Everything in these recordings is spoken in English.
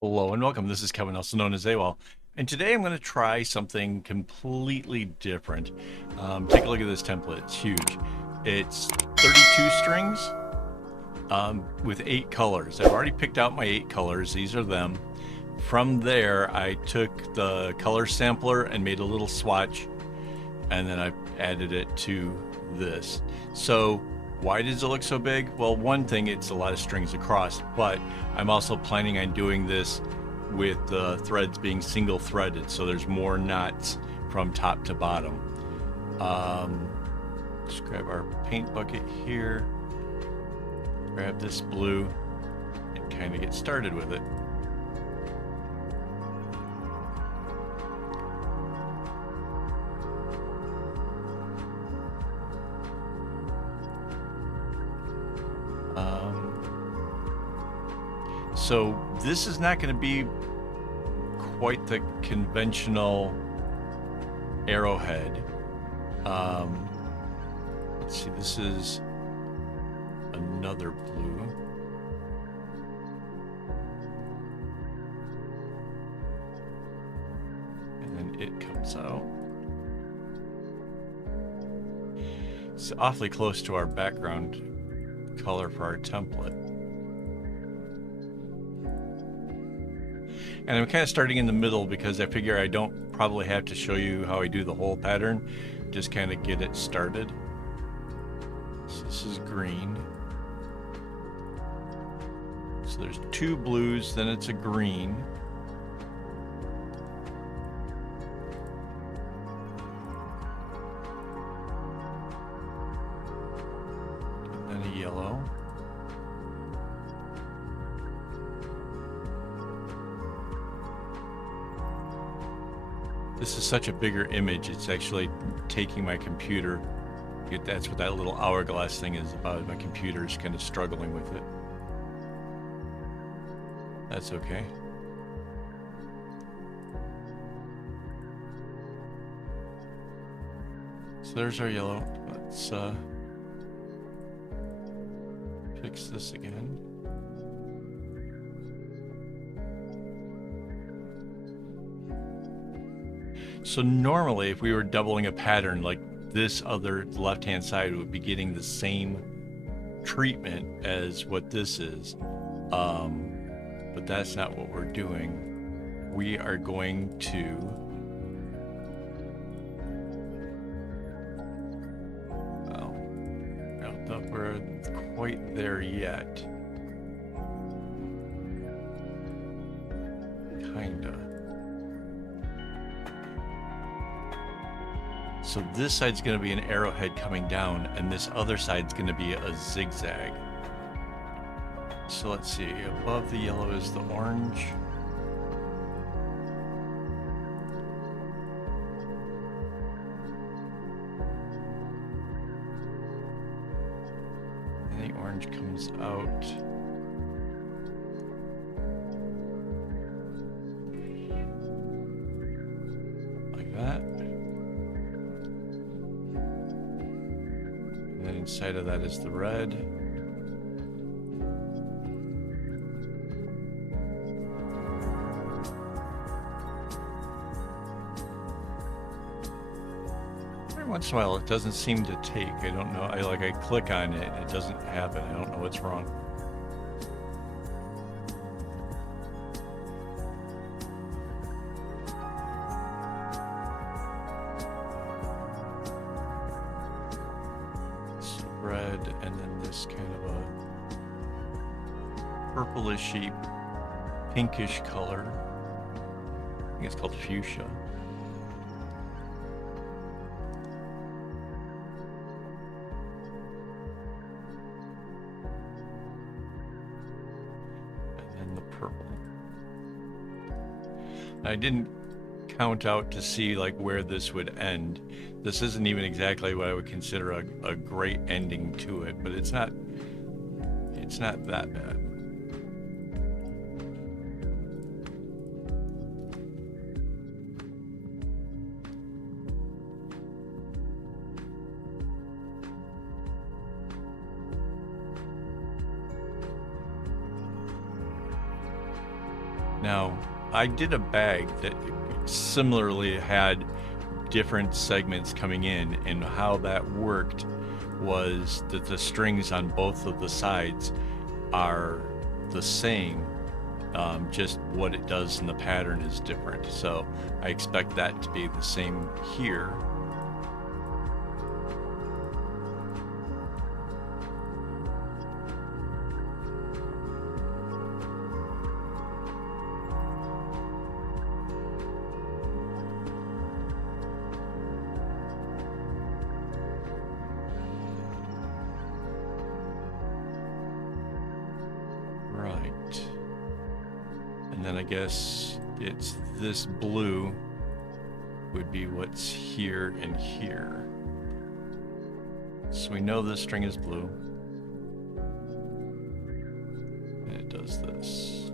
Hello and welcome. This is Kevin, also known as AWOL. And today I'm going to try something completely different. Take a look at this template. It's huge. It's 32 strings with 8 colors. I've already picked out my 8 colors. These are them. From there, I took the color sampler and made a little swatch, and then I added it to this. So why does it look so big? Well, one thing, it's a lot of strings across, but I'm also planning on doing this with the threads being single threaded, so there's more knots from top to bottom. Just grab our paint bucket here, grab this blue, and kind of get started with it. So this is not going to be quite the conventional arrowhead. Let's see, this is another blue. And then it comes out. It's awfully close to our background color for our template. And I'm kind of starting in the middle because I figure I don't probably have to show you how I do the whole pattern, just kind of get it started. So this is green. So there's 2 blues, then it's a green. And then a yellow. This is such a bigger image, it's actually taking my computer. That's what that little hourglass thing is about. My computer's kind of struggling with it. That's okay. So there's our yellow. Let's fix this again. So normally, if we were doubling a pattern, like this other left-hand side would be getting the same treatment as what this is. But that's not what we're doing. We are going to I don't know if we're quite there yet. Kinda. So this side's going to be an arrowhead coming down, and this other side's going to be a zigzag. So let's see, above the yellow is the orange. And the orange comes out. Like that. And then inside of that is the red. Once in a while it doesn't seem to take. I don't know. I click on it and it doesn't happen. I don't know what's wrong. So red and then this kind of a purplishy pinkish color. I think it's called fuchsia. Purple. I didn't count out to see like where this would end. This isn't even exactly what I would consider a great ending to it, but it's not that bad. Now, I did a bag that similarly had different segments coming in, and how that worked was that the strings on both of the sides are the same, just what it does in the pattern is different. So I expect that to be the same here. Right. And then I guess it's this blue would be what's here and here. So we know this string is blue. And it does this.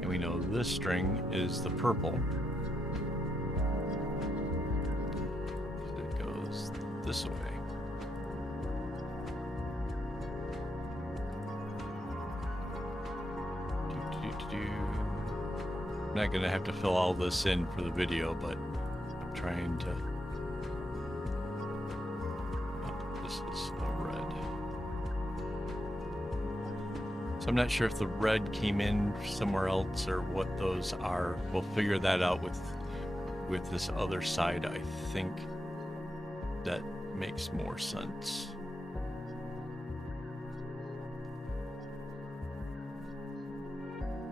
And we know this string is the purple. It goes this way. I'm not gonna have to fill all this in for the video, but I'm trying to. Oh, this is a red. So I'm not sure if the red came in somewhere else or what those are. We'll figure that out with this other side. I think that makes more sense.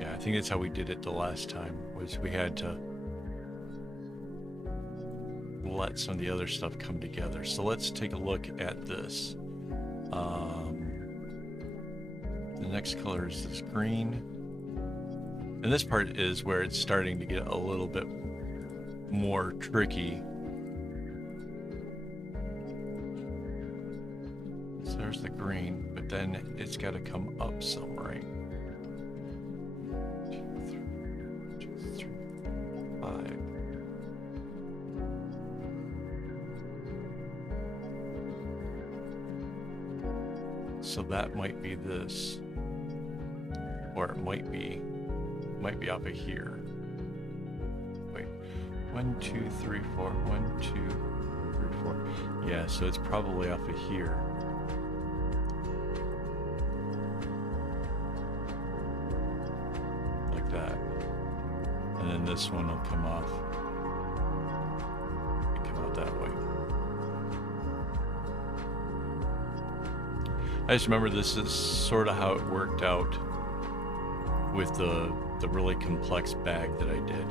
Yeah, I think that's how we did it the last time, was we had to let some of the other stuff come together. So let's take a look at this. The next color is this green. And this part is where it's starting to get a little bit more tricky. So there's the green, but then it's got to come up some, right? 2, 3, 5. So that might be this, or it might be off of here. Wait, 1, 2, 3, 4. 1, 2, 3, 4. Yeah, so it's probably off of here. Like that. And then this one will come off. Come out that way. I just remember this is sort of how it worked out with the really complex bag that I did.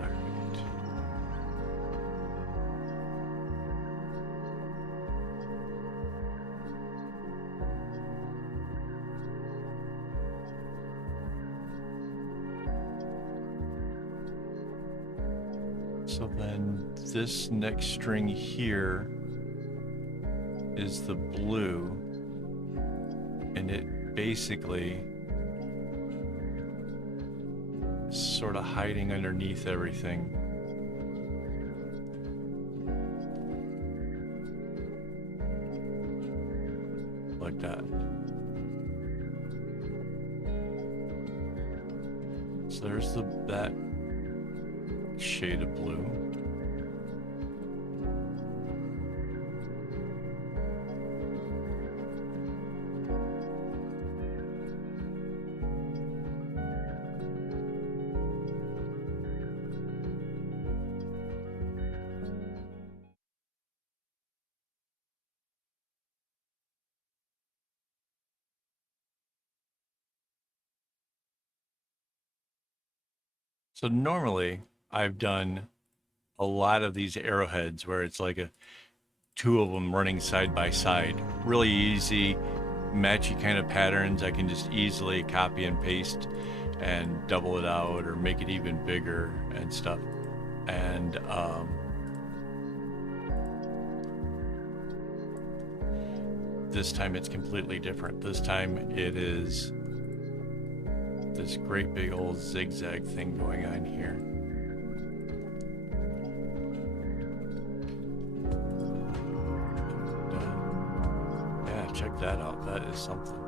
All right. So then this next string here is the blue, and it basically is sort of hiding underneath everything. Like that. So there's that shade of blue. So normally I've done a lot of these arrowheads where it's like two of them running side by side. Really easy, matchy kind of patterns. I can just easily copy and paste and double it out or make it even bigger and stuff. And this time it's completely different. This time it is this great big old zigzag thing going on here. check that out. That is something.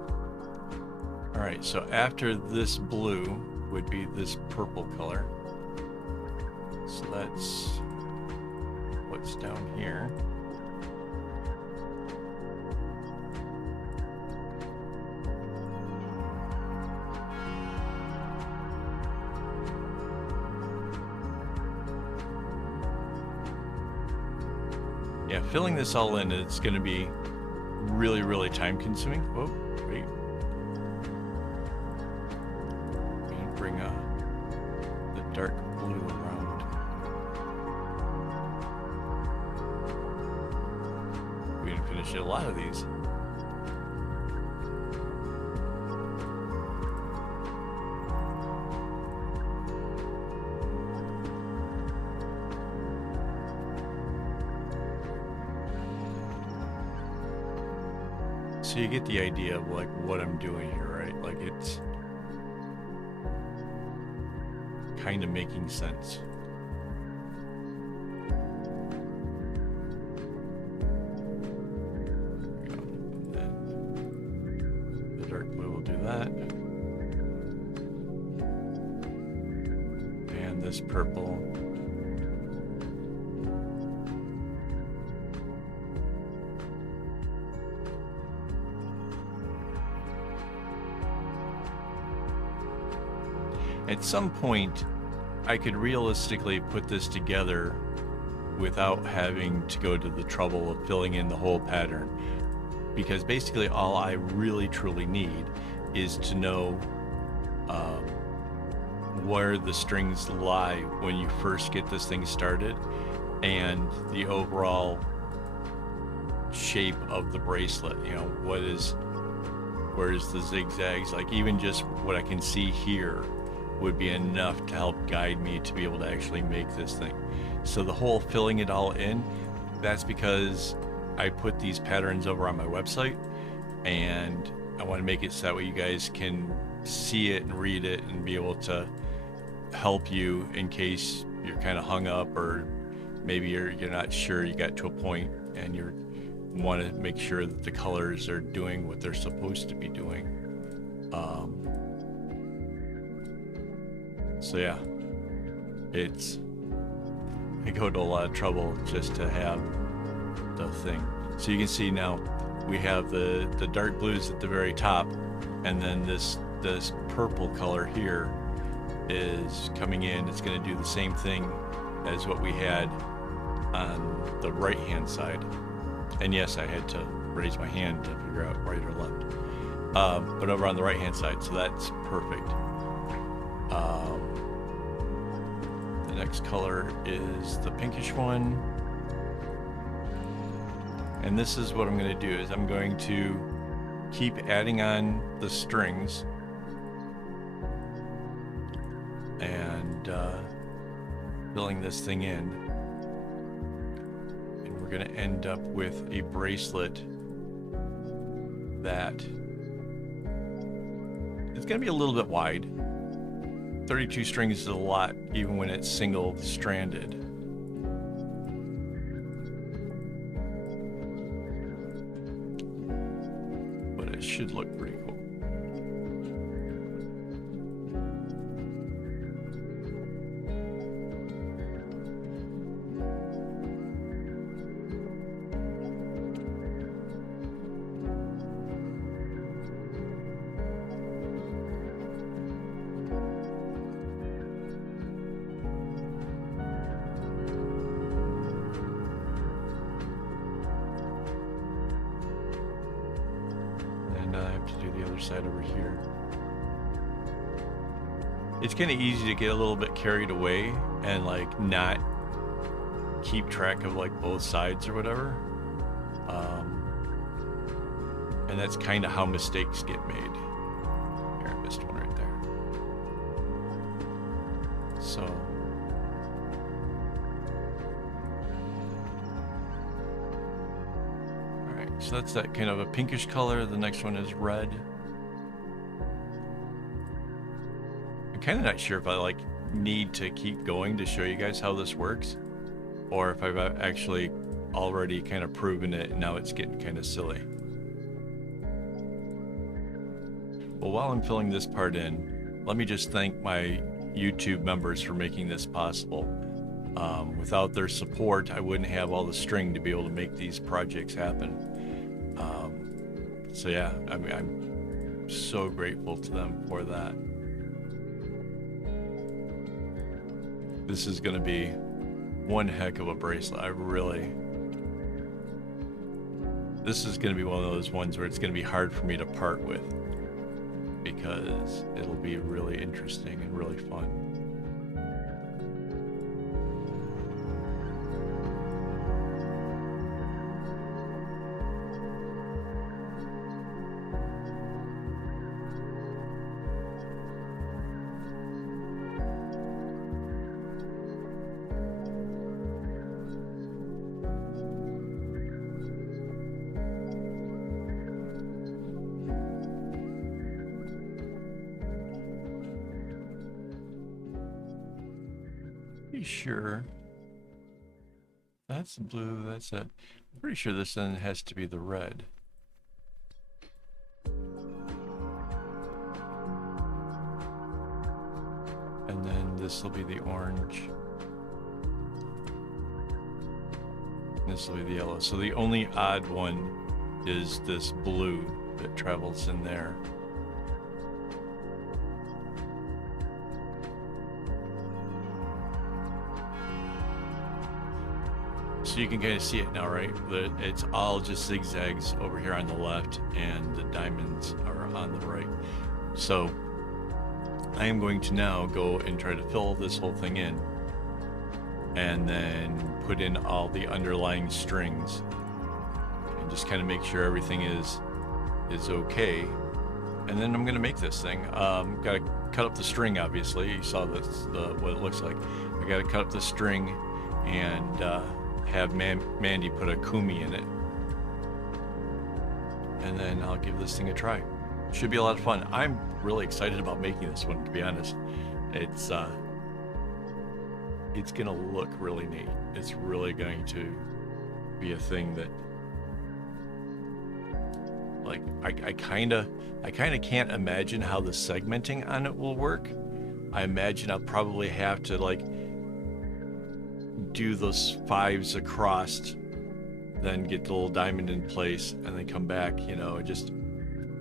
All right, so after this blue would be this purple color. So that's what's down here. Yeah, filling this all in, it's going to be really, really time consuming. Whoa, wait. And bring the dark blue around. We didn't finish a lot of these. So you get the idea of like what I'm doing here, right? Like it's kind of making sense. Then the dark blue will do that. And this purple. At some point, I could realistically put this together without having to go to the trouble of filling in the whole pattern, because basically all I really truly need is to know where the strings lie when you first get this thing started and the overall shape of the bracelet. You know, where's the zigzags, like even just what I can see here would be enough to help guide me to be able to actually make this thing. So the whole filling it all in, that's because I put these patterns over on my website, and I want to make it so that way you guys can see it and read it and be able to help you in case you're kind of hung up, or maybe you're not sure, you got to a point and you want to make sure that the colors are doing what they're supposed to be doing. So yeah, I go to a lot of trouble just to have the thing. So you can see now we have the dark blues at the very top, and then this purple color here is coming in. It's going to do the same thing as what we had on the right hand side. And yes, I had to raise my hand to figure out right or left. But over on the right hand side, so that's perfect. The next color is the pinkish one, and this is what I'm going to do, is I'm going to keep adding on the strings and filling this thing in, and we're going to end up with a bracelet that it's going to be a little bit wide. 32 strings is a lot, even when it's single stranded. But it should look pretty cool. I have to do the other side over here. It's kind of easy to get a little bit carried away and like not keep track of like both sides or whatever. And that's kind of how mistakes get made. Here, I missed one right there. So so that's that kind of a pinkish color. The next one is red. I'm kind of not sure if I like need to keep going to show you guys how this works, or if I've actually already kind of proven it and now it's getting kind of silly. well, while I'm filling this part in, let me just thank my YouTube members for making this possible. Without their support, I wouldn't have all the string to be able to make these projects happen. So yeah, I mean, I'm so grateful to them for that. This is going to be one heck of a bracelet. This is going to be one of those ones where it's going to be hard for me to part with, because it'll be really interesting and really fun. Sure, that's the blue, that's it. I'm pretty sure this then has to be the red. And then this will be the orange. This will be the yellow. So the only odd one is this blue that travels in there. So you can kind of see it now, right? It's all just zigzags over here on the left, and the diamonds are on the right. So I am going to now go and try to fill this whole thing in, and then put in all the underlying strings, and just kind of make sure everything is okay. And then I'm going to make this thing. Got to cut up the string, obviously. You saw this, what it looks like. I got to cut up the string and have Mandy put a kumi in it, and then I'll give this thing a try. Should be a lot of fun. I'm really excited about making this one, to be honest. It's gonna look really neat. It's really going to be a thing that, like, I kind of can't imagine how the segmenting on it will work. I imagine I'll probably have to, like, do those 5s across, then get the little diamond in place, and then come back, you know.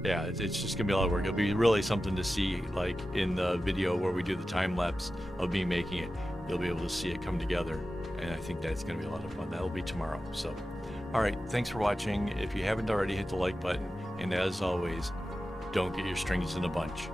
Yeah, it's just gonna be a lot of work. It'll be really something to see, like in the video where we do the time lapse of me making it. You'll be able to see it come together, and I think that's gonna be a lot of fun. That'll be tomorrow. So, all right, thanks for watching. If you haven't already, hit the like button, and as always, don't get your strings in a bunch.